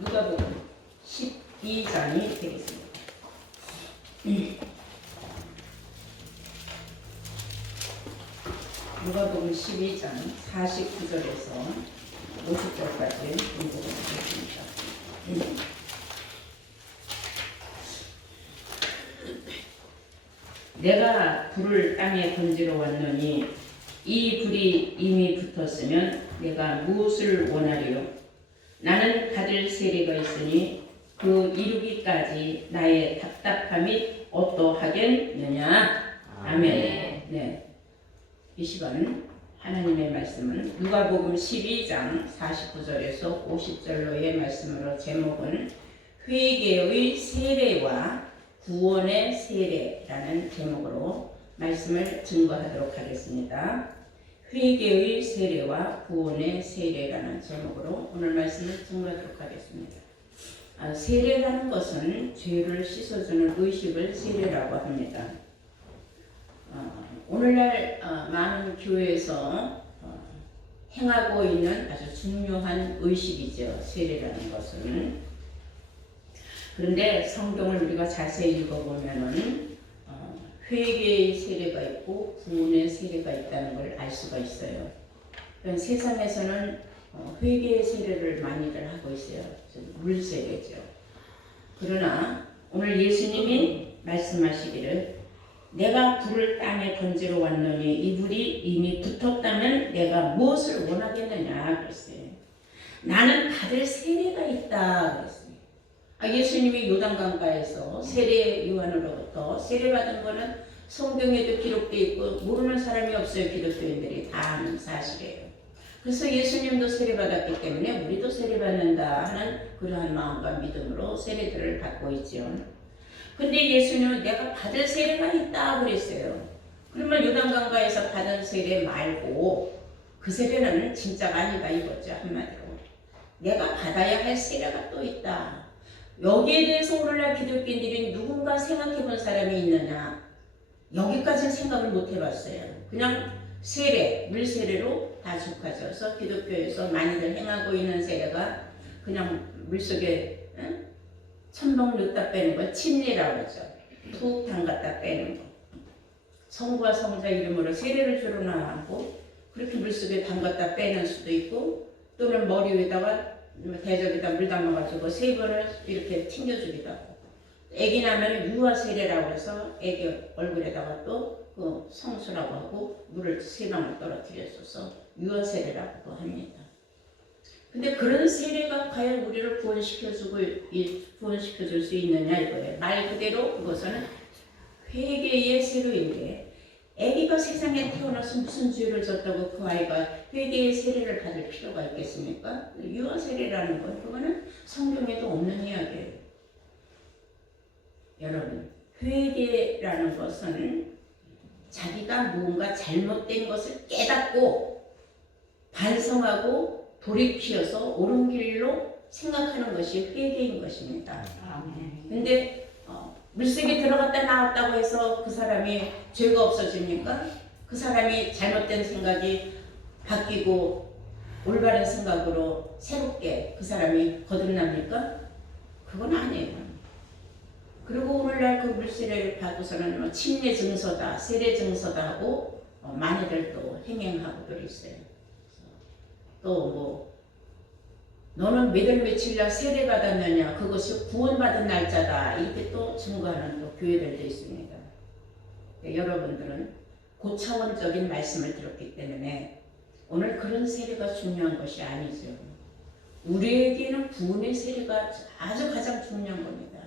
누가복음 12장이 되겠습니다. 누가복음 12장 49절에서 50절까지 공부하겠습니다. 내가 불을 땅에 던지러 왔노니 이 불이 이미 붙었으면 내가 무엇을 원하리요? 나는 받을 세례가 있으니 그 이루기까지 나의 답답함이 어떠하겠느냐? 아멘. 네. 이 시간 하나님의 말씀은 누가복음 12장 49절에서 50절로의 말씀으로 제목은 회개의 세례와 구원의 세례라는 제목으로 말씀을 증거하도록 하겠습니다. 회개의 세례와 구원의 세례라는 제목으로 오늘 말씀을 증거하도록 하겠습니다. 세례라는 것은 죄를 씻어주는 의식을 세례라고 합니다. 오늘날 많은 교회에서 행하고 있는 아주 중요한 의식이죠. 세례라는 것은. 그런데 성경을 우리가 자세히 읽어보면은 회개의 세례가 있고 구원의 세례가 있다는 걸 알 수가 있어요. 세상에서는 회개의 세례를 많이들 하고 있어요. 물세례죠. 그러나 오늘 예수님이 말씀하시기를 내가 불을 땅에 던지러 왔노니 이 불이 이미 붙었다면 내가 무엇을 원하겠느냐 그랬어요. 나는 받을 세례가 있다 그랬어요. 예수님이 요단강가에서 세례 요한으로부터 세례받은 것은 성경에도 기록되어 있고 모르는 사람이 없어요. 기독교인들이 다 아는 사실이에요. 그래서 예수님도 세례받았기 때문에 우리도 세례받는다 하는 그러한 마음과 믿음으로 세례들을 받고 있죠. 근데 예수님은 내가 받을 세례가 있다 그랬어요. 그러면 요단강가에서 받은 세례 말고 그 세례는 진짜가 아니다 이거죠. 한마디로. 내가 받아야 할 세례가 또 있다. 여기에 대해서 오늘날 기독교인들이 누군가 생각해 본 사람이 있느냐? 여기까지는 생각을 못 해봤어요. 그냥 세례, 물세례로 다 죽어져서 기독교에서 많이들 행하고 있는 세례가 그냥 물속에 첨벙 넣다 빼는 거 침례라고 하죠. 툭 담갔다 빼는 거. 성부와 성자 이름으로 세례를 주로나 하고 그렇게 물속에 담갔다 빼는 수도 있고 또는 머리 위에다가 대적에다 물 담아가지고 3번을 이렇게 튕겨주기도 하고 애기 나면 유아세례라고 해서 애기 얼굴에다가 또 그 성수라고 하고 물을 3방울 떨어뜨렸어서 유아세례라고 합니다. 근데 그런 세례가 과연 우리를 구원시켜줄 수 있느냐 이거예요. 말 그대로 그것은 회개의 세례인데 아기가 세상에 태어나서 무슨 죄를 졌다고 그 아이가 회개의 세례를 받을 필요가 있겠습니까? 유아 세례라는 건 그거는 성경에도 없는 이야기예요. 여러분, 회개라는 것은 자기가 뭔가 잘못된 것을 깨닫고 반성하고 돌이키어서 옳은 길로 생각하는 것이 회개인 것입니다. 근데 물속에 들어갔다 나왔다고 해서 그 사람이 죄가 없어집니까? 그 사람이 잘못된 생각이 바뀌고 올바른 생각으로 새롭게 그 사람이 거듭납니까? 그건 아니에요. 그리고 오늘날 그 물세례를 받고서는 침례 증서다, 세례 증서다 하고 많이들 또 행행하고들 있어요. 또 너는 몇 월 며칠 날 세례 받았느냐 그것이 구원받은 날짜다 이렇게 또 증거하는 또 교회들도 있습니다. 여러분들은 고차원적인 말씀을 들었기 때문에 오늘 그런 세례가 중요한 것이 아니죠. 우리에게는 구원의 세례가 아주 가장 중요한 겁니다.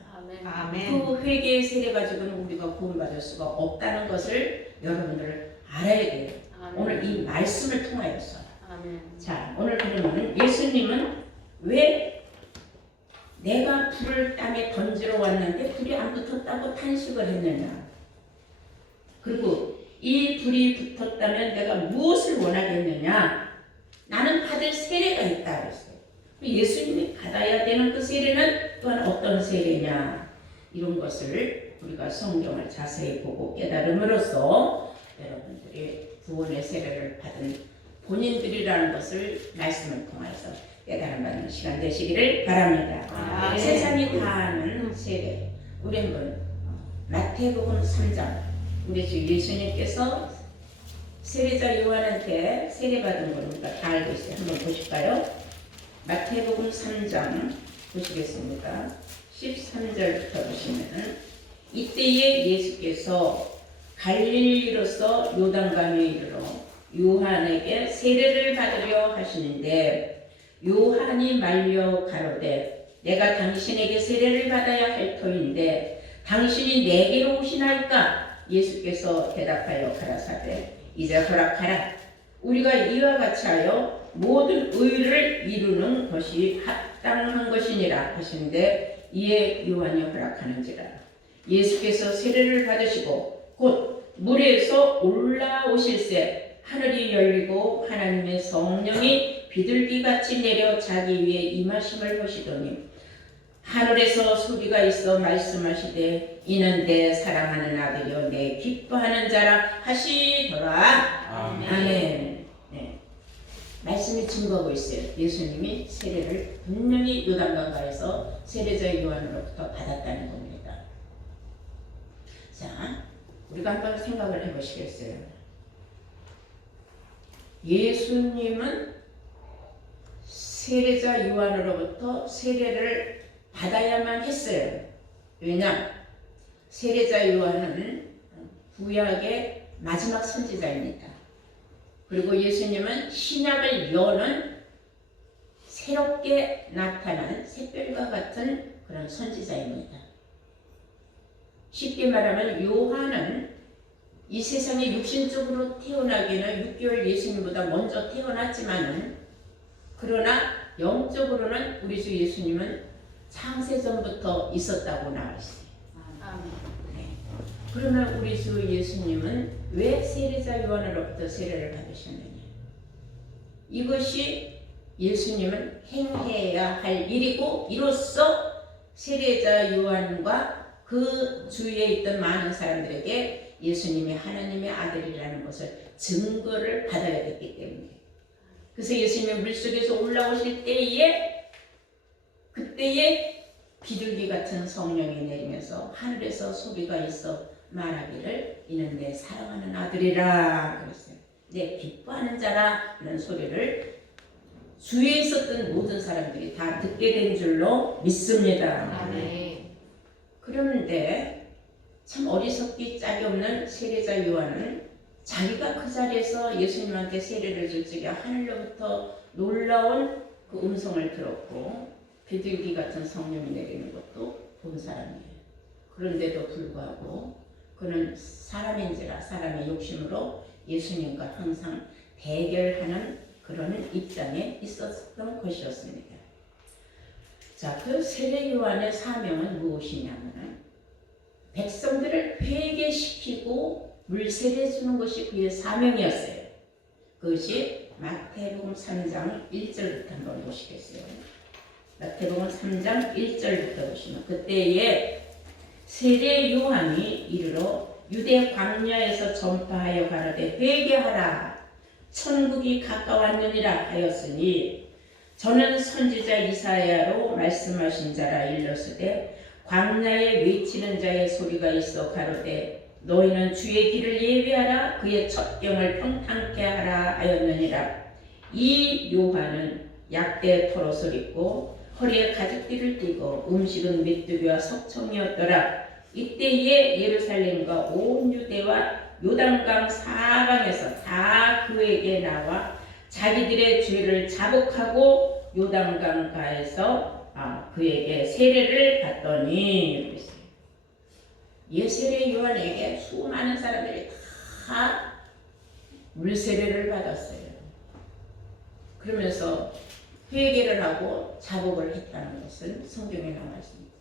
아멘. 그 회개의 세례 가지고는 우리가 구원받을 수가 없다는 것을 여러분들 알아야 돼요. 아멘. 오늘 이 말씀을 통하여서. 아멘. 자, 오늘 그러면 예수님은 왜 내가 불을 땅에 던지러 왔는데 불이 안 붙었다고 탄식을 했느냐? 그리고 이 불이 붙었다면 내가 무엇을 원하겠느냐? 나는 받을 세례가 있다 그랬어요. 예수님이 받아야 되는 그 세례는 또한 어떤 세례냐? 이런 것을 우리가 성경을 자세히 보고 깨달음으로써 여러분들이 구원의 세례를 받은 본인들이라는 것을 말씀을 통해서 깨달음받는 시간 되시기를 바랍니다. 아, 네. 세상이 다 아는 세례. 우리 한번 마태복음 3장 우리 주 예수님께서 세례자 요한한테 세례받은 걸 우리가 다 알고 있어요. 한번 보실까요? 마태복음 3장 보시겠습니다. 13절부터 보시면 이때에 예수께서 갈릴리로서 요단강에 이르러 요한에게 세례를 받으려 하시는데 요한이 말려 가로되 내가 당신에게 세례를 받아야 할 터인데 당신이 내게로 오시나이까? 예수께서 대답하여 가라사대 이제 허락하라. 우리가 이와 같이 하여 모든 의를 이루는 것이 합당한 것이니라 하시는데 이에 요한이 허락하는지라. 예수께서 세례를 받으시고 곧 물에서 올라오실새 하늘이 열리고 하나님의 성령이 비둘기같이 내려 자기 위에 임하심을 보시더니 하늘에서 소리가 있어 말씀하시되 이는 내 사랑하는 아들이요 내 기뻐하는 자라 하시더라. 아멘. 네. 말씀이 증거하고 있어요. 예수님이 세례를 분명히 요단강가에서 세례자 요한으로부터 받았다는 겁니다. 자, 우리가 한번 생각을 해보시겠어요? 예수님은 세례자 요한으로부터 세례를 받아야만 했어요. 왜냐? 세례자 요한은 구약의 마지막 선지자입니다. 그리고 예수님은 신약을 여는 새롭게 나타난 샛별과 같은 그런 선지자입니다. 쉽게 말하면 요한은 이 세상에 육신적으로 태어나기는 6개월 예수님보다 먼저 태어났지만은 그러나 영적으로는 우리 주 예수님은 창세전부터 있었다고 나와 있어요. 네. 그러면 우리 주 예수님은 왜 세례자 요한으로부터 세례를 받으셨느냐? 이것이 예수님은 행해야 할 일이고 이로써 세례자 요한과 그 주위에 있던 많은 사람들에게 예수님이 하나님의 아들이라는 것을 증거를 받아야 됐기 때문에 그래서 예수님이 물속에서 올라오실 때에 그때에 비둘기 같은 성령이 내리면서 하늘에서 소리가 있어 말하기를 이는 내 사랑하는 아들이라 그랬어요. 내 기뻐하는 자라 하는 소리를 주위에 있었던 모든 사람들이 다 듣게 된 줄로 믿습니다. 네. 그런데 참 어리석기 짝이 없는 세례자 요한은 자기가 그 자리에서 예수님한테 세례를 줄 적에 하늘로부터 놀라운 그 음성을 들었고 비둘기 같은 성령이 내리는 것도 본 사람이에요. 그런데도 불구하고 그는 사람인지라 사람의 욕심으로 예수님과 항상 대결하는 그런 입장에 있었던 것이었습니다. 자, 그 세례 요한의 사명은 무엇이냐면 백성들을 회개시키고 물세례 주는 것이 그의 사명이었어요. 그것이 마태복음 3장 1절부터 한번 보시겠어요. 마태복음 3장 1절부터 보시면 그때에 세례 요한이 이르러 유대 광야에서 전파하여 가라되 회개하라 천국이 가까웠느니라 하였으니 저는 선지자 이사야로 말씀하신 자라 일렀으되 광야에 외치는 자의 소리가 있어 가로되 너희는 주의 길을 예비하라 그의 첩경을 평탄케 하라 하였느니라. 이 요한은 약대 털옷을 입고 허리에 가죽띠를 띠고 음식은 메뚜기와 석청이었더라. 이때에 예루살렘과 온 유대와 요단강 사방에서 다 그에게 나와 자기들의 죄를 자복하고 요단강가에서 그에게 세례를 받더니 예세례 요한에게 수많은 사람들이 다 물세례를 받았어요. 그러면서 회개를 하고 자복을 했다는 것은 성경에 나와 있습니다.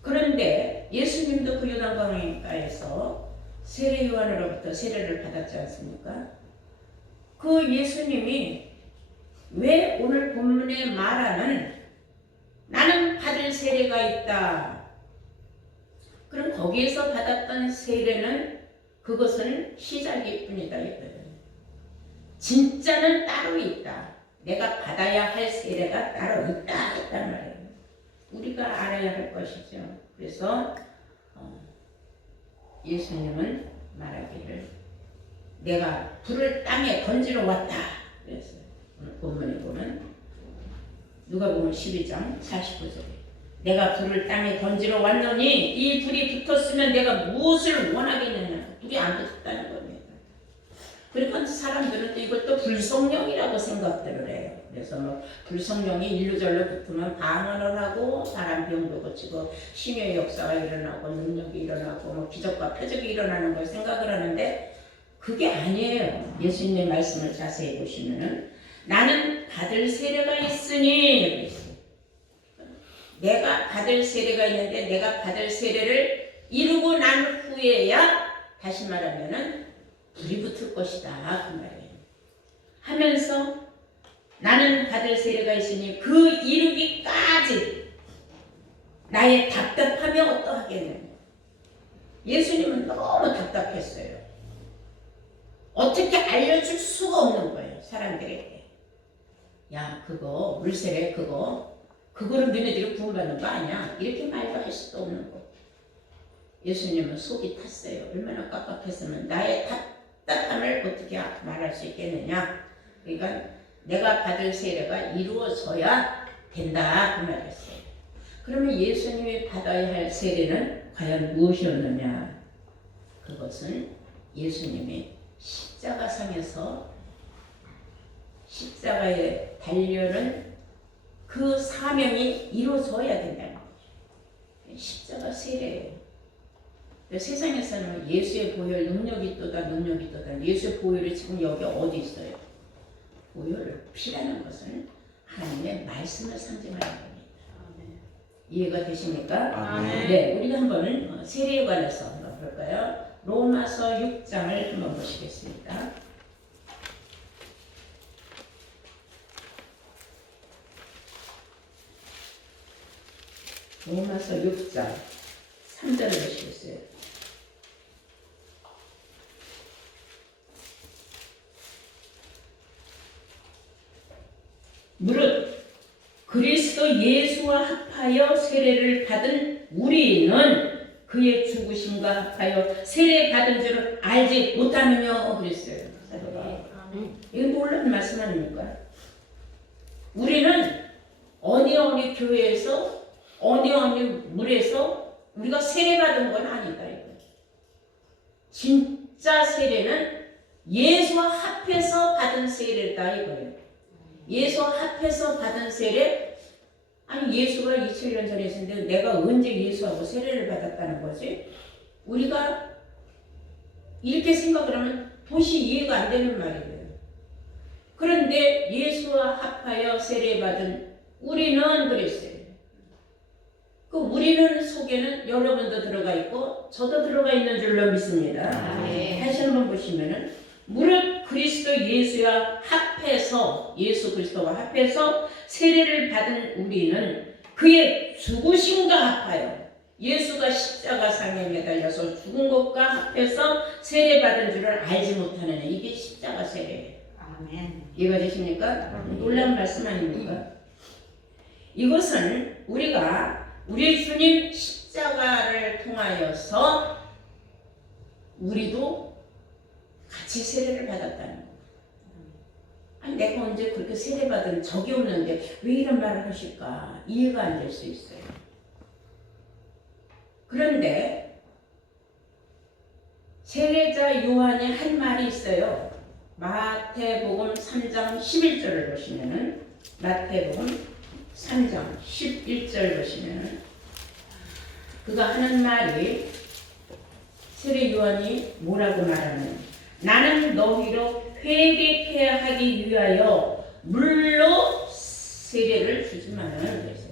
그런데 예수님도 그 요단강가에서 세례 요한으로부터 세례를 받았지 않습니까? 그 예수님이 왜 오늘 본문에 말하는 나는 받을 세례가 있다. 그럼 거기에서 받았던 세례는 그것은 시작일 뿐이다. 진짜는 따로 있다. 내가 받아야 할 세례가 따로 있단 말이에요. 우리가 알아야 할 것이죠. 그래서 예수님은 말하기를 내가 불을 땅에 던지러 왔다 그랬어요. 오늘 본문에 보면 누가복음 12장 49절에 내가 불을 땅에 던지러 왔노니 이 불이 붙었으면 내가 무엇을 원하겠느냐. 불이 안 붙었다는 겁니다. 그러니까 사람들은 또 이걸 또 불성령이라고 생각들을 해요. 그래서 뭐 불성령이 일루절로 붙으면 방언을 하고 사람 병도 고치고 신의 역사가 일어나고 능력이 일어나고 뭐 기적과 표적이 일어나는 걸 생각을 하는데 그게 아니에요. 예수님의 말씀을 자세히 보시면은 나는 받을 세례가 있으니 내가 받을 세례가 있는데 내가 받을 세례를 이루고 난 후에야 다시 말하면은 불이 붙을 것이다 그 말이에요. 하면서 나는 받을 세례가 있으니 그 이루기까지 나의 답답함이 어떠하겠느냐. 예수님은 너무 답답했어요. 어떻게 알려줄 수가 없는 거예요 사람들에게. 야 그거 물세례 그거를 너네들이 구원받는 거 아니야? 이렇게 말도 할 수도 없는 거. 예수님은 속이 탔어요. 얼마나 깝깝했으면 나의 답답함을 어떻게 말할 수 있겠느냐. 그러니까 내가 받을 세례가 이루어져야 된다 그 말이었어요. 그러면 예수님이 받아야 할 세례는 과연 무엇이었느냐. 그것은 예수님이 십자가상에서 십자가에 달려는 그 사명이 이루어져야 된다는 거죠. 십자가 세례예요. 세상에서는 예수의 보혈 능력이 있도다. 예수의 보혈이 지금 여기 어디 있어요? 보혈 피라는 것은 하나님의 말씀을 상징하는 겁니다. 이해가 되십니까? 네, 우리가 한번 세례에 관해서 한번 볼까요? 로마서 6장을 한번 보시겠습니다. 로마서 6장 3절을 보시겠어요? 무릇 그리스도 예수와 합하여 세례를 받은 우리는 그의 죽으심과 합하여 세례 받은 줄을 알지 못하느냐 그랬어요. 이건 놀라운 말씀 아닙니까? 우리는 어디 교회에서 어디 물에서 우리가 세례 받은 건 아니다. 이거. 진짜 세례는 예수와 합해서 받은 세례다 이거예요. 예수와 합해서 받은 세례? 아니 예수가 2000년 전에 있었는데 내가 언제 예수하고 세례를 받았다는 거지? 우리가 이렇게 생각을 하면 도저히 이해가 안 되는 말이에요. 그런데 예수와 합하여 세례받은 우리는 그랬어요. 그 우리는 속에는 여러분도 들어가 있고 저도 들어가 있는 줄로 믿습니다. 다시 한번 보시면은 무릇 그리스도 예수와 합해서 예수 그리스도와 합해서 세례를 받은 우리는 그의 죽으심과 합하여 예수가 십자가상에 매달려서 죽은 것과 합해서 세례받은 줄을 알지 못하느냐. 이게 십자가 세례예요. 아멘. 이해가 되십니까? 놀라운 말씀 아닙니까? 이것은 우리가 우리 주님 십자가를 통하여서 우리도 같이 세례를 받았다는 거예요. 아니 내가 언제 그렇게 세례받은 적이 없는데 왜 이런 말을 하실까? 이해가 안 될 수 있어요. 그런데 세례자 요한이 한 말이 있어요. 마태복음 3장 11절을 보시면은 마태복음 3장 11절 보시면은 그가 하는 말이 세례 요한이 뭐라고 말하느냐. 나는 너희로 회개케 하기 위하여 물로 세례를 주지만은 그랬어요.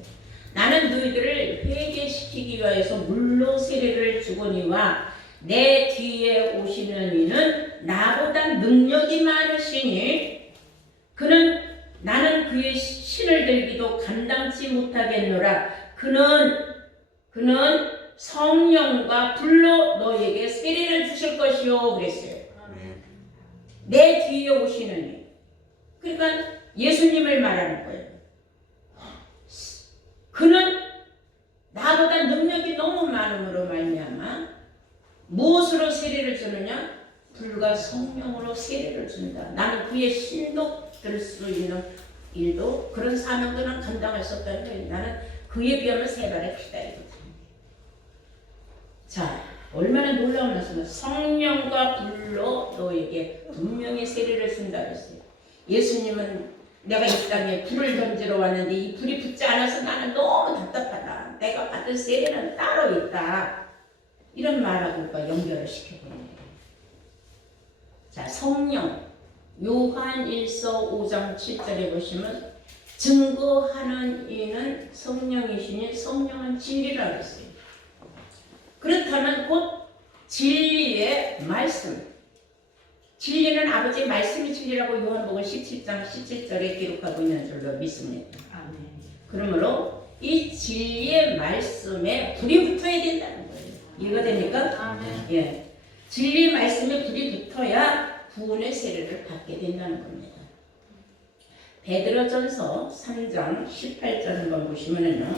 나는 너희들을 회개시키기 위하여서 물로 세례를 주거니와 내 뒤에 오시는 이는 나보다 능력이 많으시니 그는 나는 그의 신을 들기도 감당치 못하겠노라. 그는 성령과 불로 너에게 세례를 주실 것이요 그랬어요. 내 뒤에 오시는 이. 그러니까 예수님을 말하는 거예요. 그는 나보다 능력이 너무 많음으로 말미암아 무엇으로 세례를 주느냐? 불과 성령으로 세례를 준다. 나는 그의 신독될 수 있는 일도 그런 사명도 난 감당할 수 없다는 거예요. 나는 그에 비하면 세 발에 기다리거든. 자, 얼마나 놀라운 말씀은 성령과 불로 너에게 분명히 세례를 준다 그랬어요. 예수님은 내가 이 땅에 불을 던지러 왔는데 이 불이 붙지 않아서 나는 너무 답답하다. 내가 받은 세례는 따로 있다. 이런 말하고 연결을 시켜보는 거예요. 자, 성령 요한 1서 5장 7절에 보시면 증거하는 이는 성령이시니 성령은 진리라 그랬어요. 그렇다면 곧 진리의 말씀, 진리는 아버지의 말씀이 진리라고 요한복음 17장 17절에 기록하고 있는 줄로 믿습니다. 아멘. 그러므로 이 진리의 말씀에 불이 붙어야 된다는 거예요. 이해가 됩니까? 아멘. 예. 진리 말씀에 불이 붙어야 구원의 세례를 받게 된다는 겁니다. 베드로전서 3장 18절 한번 보시면은요.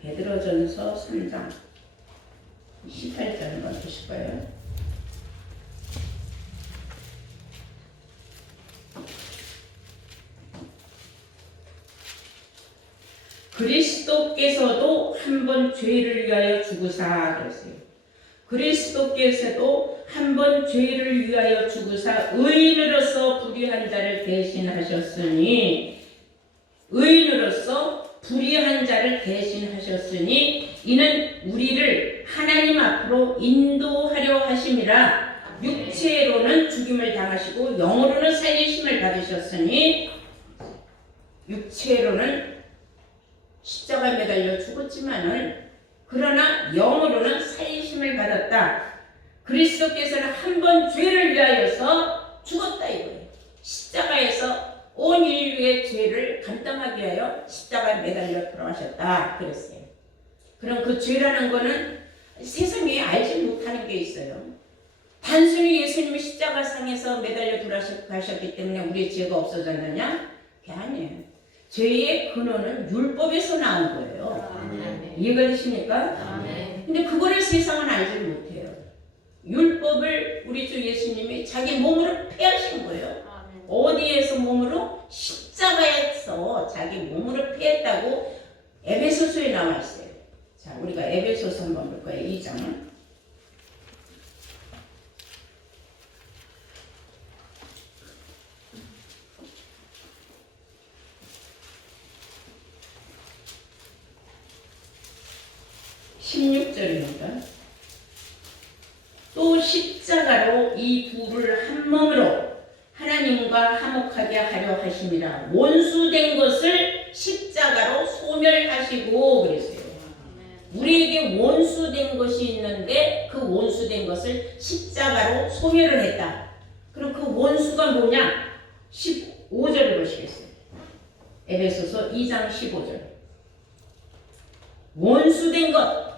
베드로전서 3장 18절 한번 보실 거예요. 그리스도께서도 한 번 죄를 위하여 죽으사 그랬어요. 그리스도께서도 한 번 죄를 위하여 죽으사 의인으로서 불의한 자를 대신하셨으니 이는 우리를 하나님 앞으로 인도하려 하심이라. 육체로는 죽임을 당하시고 영으로는 살리심을 받으셨으니 육체로는 십자가에 매달려 죽었지만은 그러나 영으로는 살리심을 받았다. 그리스도께서는 한 번 죄를 위하여서 죽었다 이거예요. 십자가에서 온 인류의 죄를 감당하기 위하여 십자가에 매달려 돌아가셨다 그랬어요. 그럼 그 죄라는 거는 세상에 알지 못하는 게 있어요. 단순히 예수님이 십자가상에서 매달려 돌아가셨기 때문에 우리의 죄가 없어졌느냐? 그게 아니에요. 죄의 근원은 율법에서 나온 거예요. 아멘. 이해가 되십니까? 아멘. 근데 그거를 세상은 알지 못해요. 율법을 우리 주 예수님이 자기 몸으로 폐하신 거예요. 아멘. 어디에서 몸으로? 십자가에서 자기 몸으로 폐했다고 에베소서에 나와 있어요. 자, 우리가 에베소서 한번 볼 거예요. 2장. 또 십자가로 이 둘을 한 몸으로 하나님과 화목하게 하려 하심이라. 원수된 것을 십자가로 소멸하시고 그랬어요. 우리에게 원수된 것이 있는데 그 원수된 것을 십자가로 소멸을 했다. 그럼 그 원수가 뭐냐? 15절을 보시겠어요. 에베소서 2장 15절. 원수된 것,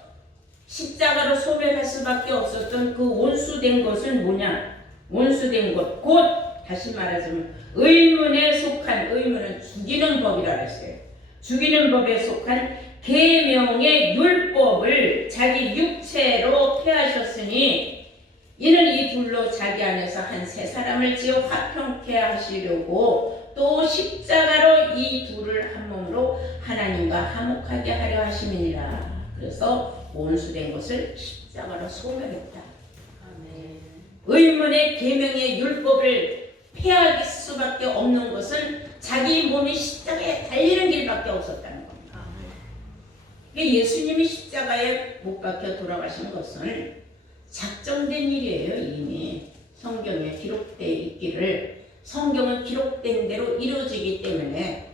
십자가로 소멸할 수밖에 없었던 그 원수된 것은 뭐냐? 원수된 것, 곧 다시 말하자면 의문에 속한, 의문은 죽이는 법이라 했어요. 죽이는 법에 속한 계명의 율법을 자기 육체로 폐하셨으니 이는 이 둘로 자기 안에서 한 세 사람을 지어 화평케 하시려고 또 십자가로 이 둘을 한 몸으로 하나님과 화목하게 하려 하심이니라. 그래서 원수된 것을 십자가로 소멸했다. 아멘. 의문의 계명의 율법을 폐할 수밖에 없는 것은 자기 몸이 십자가에 달리는 길밖에 없었다는 겁니다. 아멘. 예수님이 십자가에 못 박혀 돌아가신 것은 작정된 일이에요. 이미 성경에 기록되어 있기를, 성경은 기록된 대로 이루어지기 때문에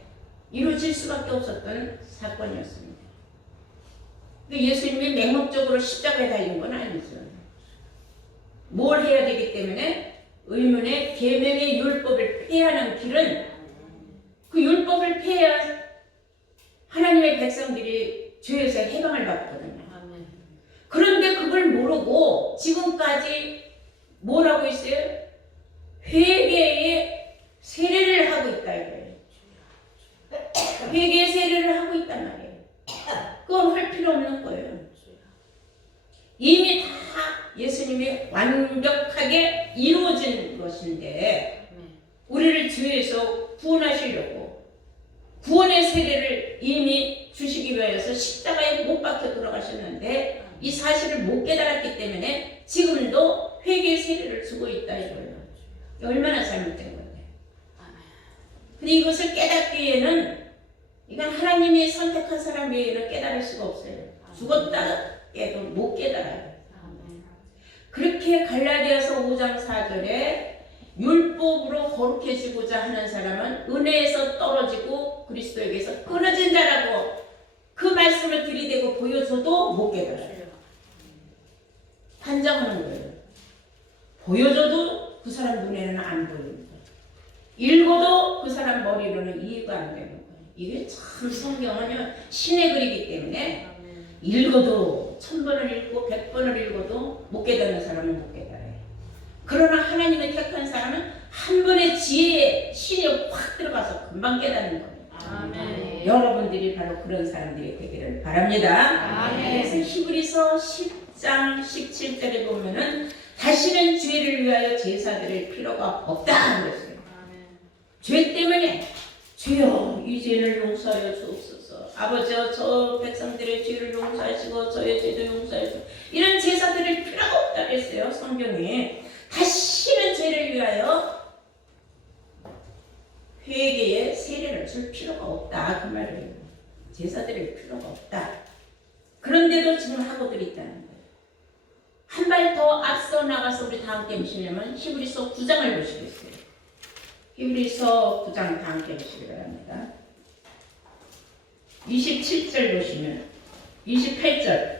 이루어질 수밖에 없었던 사건이었습니다. 예수님이 맹목적으로 십자가에 달린 건 아니죠. 뭘 해야 되기 때문에 의문의 계명의 율법을 폐하는 길은 그 율법을 폐해야 하나님의 백성들이 죄에서 해방을 받거든요. 그런데 그걸 모르고 지금까지 뭘 하고 있어요? 회개의 세례를 하고 있다 이거예요. 회개 세례를 하고 있단 말이에요. 그건 할 필요 없는 거예요. 이미 다 예수님이 완벽하게 이루어진 것인데 우리를 죄에서 구원하시려고 구원의 세례를 이미 주시기 위해서 십자가에 못 박혀 돌아가셨는데 이 사실을 못 깨달았기 때문에 지금도 회개 세례를 주고 있다 이거예요. 얼마나 잘못된 건데. 근데 이것을 깨닫기 위해는 이건 하나님이 선택한 사람 외에는 깨달을 수가 없어요. 죽었다 깨도 못 깨달아요. 그렇게 갈라디아서 5장 4절에 율법으로 거룩해지고자 하는 사람은 은혜에서 떨어지고 그리스도에게서 끊어진 자라고 그 말씀을 들이대고 보여줘도 못 깨달아요. 판정하는 거예요. 보여줘도 그 사람 눈에는 안 보입니다. 읽어도 그 사람 머리로는 이해가 안 되는 거예요. 이게 참 성경은 신의 글이기 때문에 읽어도 1000번을 읽고 100번을 읽어도 못 깨닫는 사람은 못 깨달아요. 그러나 하나님의 택한 사람은 한 번의 지혜에 신이 확 들어가서 금방 깨닫는 거예요. 아멘. 여러분들이 바로 그런 사람들이 되기를 바랍니다. 아멘. 그래서 히브리서 10장 17절에 보면은 다시는 죄를 위하여 제사 드릴 필요가 없다 그랬어요. 아멘. 죄 때문에 주여 이 죄를 용서하여 주옵소서. 아버지여 저 백성들의 죄를 용서하시고 저의 죄도 용서하시고 이런 제사 드릴 필요가 없다 그랬어요. 성경에 다시는 죄를 위하여 회개의 세례를 줄 필요가 없다 그 말이에요. 제사 드릴 필요가 없다. 그런데도 지금 하고들 있다는 거예요. 한 발 더 앞서 나가서 우리 다 함께 보시려면 히브리서 9장을 보시겠어요. 히브리서 9장 다 함께 보시기 바랍니다. 27절 보시면 28절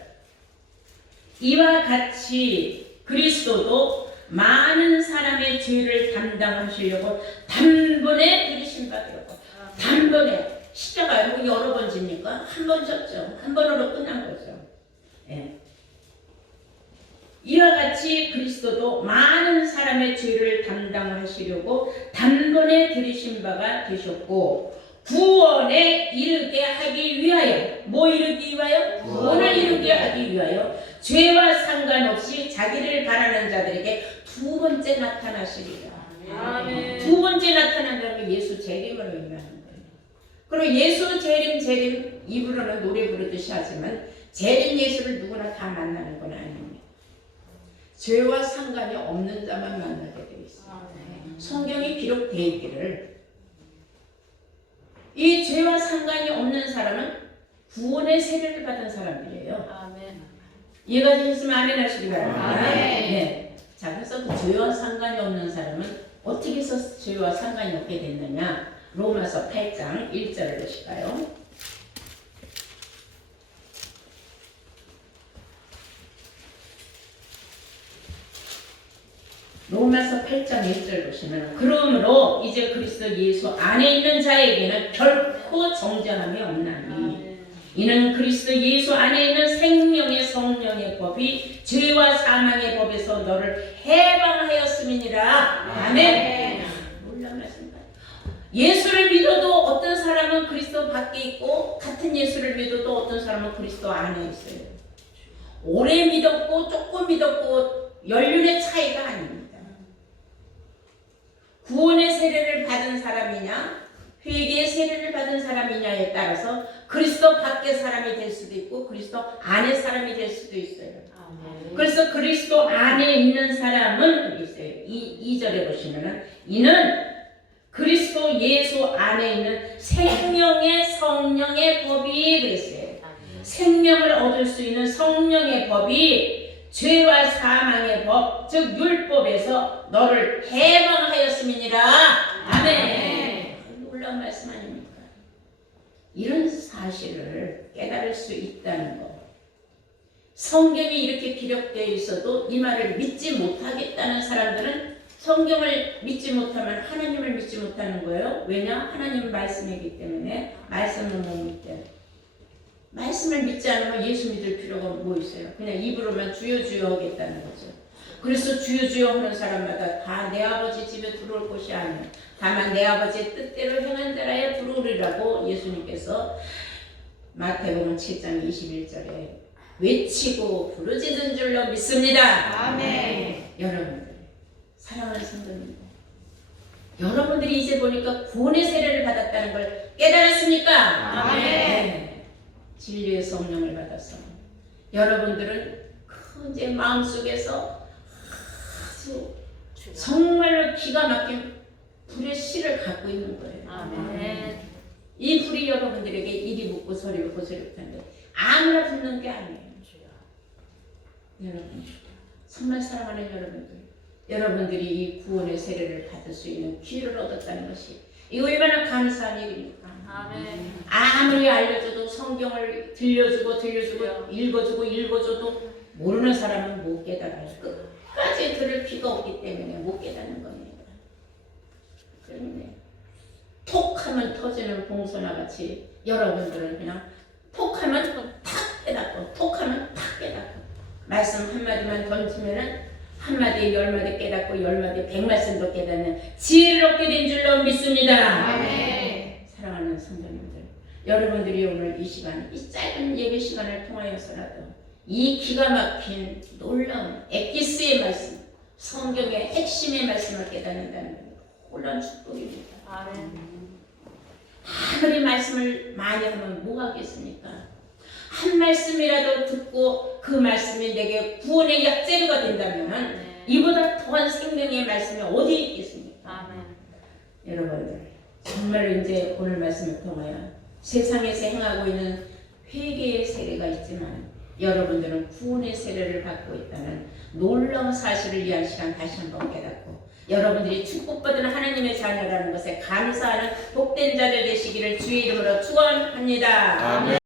이와 같이 그리스도도 많은 사람의 죄를 담당하시려고 단번에 들이신 바 되었고 단번에 십자가 여러 번 집니까? 한 번 졌죠. 한 번으로 끝난 거죠. 예. 이와 같이 그리스도도 많은 사람의 죄를 담당하시려고 단번에 들이신 바가 되셨고 구원에 이르게 하기 위하여 뭐 이르기 위하여? 구원을 이루게 하기 위하여 죄와 상관없이 자기를 바라는 자들에게 두 번째 나타나시리라. 아멘. 두 번째 나타난다는 게 예수 재림을 의미하는 거예요. 그리고 예수 재림 입으로는 노래 부르듯이 하지만 재림 예수를 누구나 다 만나는 건 아닙니다. 죄와 상관이 없는 자만 만나게 되어 있어요. 성경이 기록되어 있기를 이 죄와 상관이 없는 사람은 구원의 세례를 받은 사람들이에요. 아멘. 이해가 되셨으면 아멘 하시기 바랍니다. 아멘. 네. 자, 그래서 그 죄와 상관이 없는 사람은 어떻게 해서 죄와 상관이 없게 됐느냐? 로마서 8장 1절을 보실까요? 로마서 8장 1절 보시면 그러므로 이제 그리스도 예수 안에 있는 자에게는 결코 정죄함이 없나니 이는 그리스도 예수 안에 있는 생명의 성령의 법이 죄와 사망의 법에서 너를 해방하였음이니라. 아멘. 놀라운 말씀입니다. 예수를 믿어도 어떤 사람은 그리스도 밖에 있고 같은 예수를 믿어도 어떤 사람은 그리스도 안에 있어요. 오래 믿었고 조금 믿었고 연륜의 차이가 아닙니다. 구원의 세례를 받은 사람이냐 회개의 세례를 받은 사람이냐에 따라서 그리스도 밖의 사람이 될 수도 있고 그리스도 안의 사람이 될 수도 있어요. 그래서 그리스도 안에 있는 사람은 있어요. 2절에 보시면은 이는 그리스도 예수 안에 있는 생명의 성령의 법이 그랬어요. 생명을 얻을 수 있는 성령의 법이 죄와 사망의 법, 즉 율법에서 너를 해방하였음이니라. 아멘. 놀라운 말씀 아닙니까? 이런 사실을 깨달을 수 있다는 것. 성경이 이렇게 기록되어 있어도 이 말을 믿지 못하겠다는 사람들은 성경을 믿지 못하면 하나님을 믿지 못하는 거예요. 왜냐? 하나님 말씀이기 때문에 말씀을 못 믿대요. 말씀을 믿지 않으면 예수 믿을 필요가 뭐 있어요? 그냥 입으로만 주여 주여 하겠다는 거죠. 그래서 주여 주여 하는 사람마다 다 내 아버지 집에 들어올 것이 아니야. 다만 내 아버지의 뜻대로 행한 자라야 부르리라고 예수님께서 마태복음 7장 21절에 외치고 부르짖은 줄로 믿습니다. 아멘. 여러분들, 사랑하는 성도님, 여러분들이 이제 보니까 구원의 세례를 받았다는 걸 깨달았습니까? 아멘. 네. 진리의 성령을 받았어. 여러분들은 이제 마음속에서 아주 정말로 기가 막힌 불의 씨를 갖고 있는 거예요. 아멘. 이 불이 여러분들에게 이리 묻고 저리 묻고 저리 묻는데 아무나 붙는 게 아니에요. 여러분, 정말 사랑하는 여러분들이 이 구원의 세례를 받을 수 있는 기회를 얻었다는 것이 이거 얼마나 감사한 일입니까? 아멘. 아무리 알려줘도 성경을 들려주고 읽어줘도 모르는 사람은 못 깨달아요. 끝까지 들을 귀가 없기 때문에 못 깨닫는 겁니다. 그런데 톡하면 터지는 봉소나 같이 여러분들은 그냥 톡하면 탁 깨닫고 톡하면 탁 깨닫고 말씀 한마디만 던지면은 한마디 열마디 깨닫고 열마디 백말씀도 깨닫는 지혜를 얻게 된 줄로 믿습니다. 아멘. 사랑하는 성도님들, 여러분들이 오늘 이 시간, 이 짧은 예배 시간을 통하여서라도 이 기가 막힌 놀라운 엑기스의 말씀, 성경의 핵심의 말씀을 깨닫는다는 건 놀라운 축복입니다. 아멘. 아무리 말씀을 많이 하면 뭐 하겠습니까? 한 말씀이라도 듣고 그 말씀이 내게 구원의 약재료가 된다면 이보다 더한 생명의 말씀이 어디 있겠습니까? 아멘. 여러분들, 정말 이제 오늘 말씀을 통하여 세상에서 행하고 있는 회개의 세례가 있지만 여러분들은 구원의 세례를 받고 있다는 놀라운 사실을 위한 시간 다시 한번 깨닫고 여러분들이 축복받은 하나님의 자녀라는 것에 감사하는 복된 자들 되시기를 주의 이름으로 축원합니다. 아멘.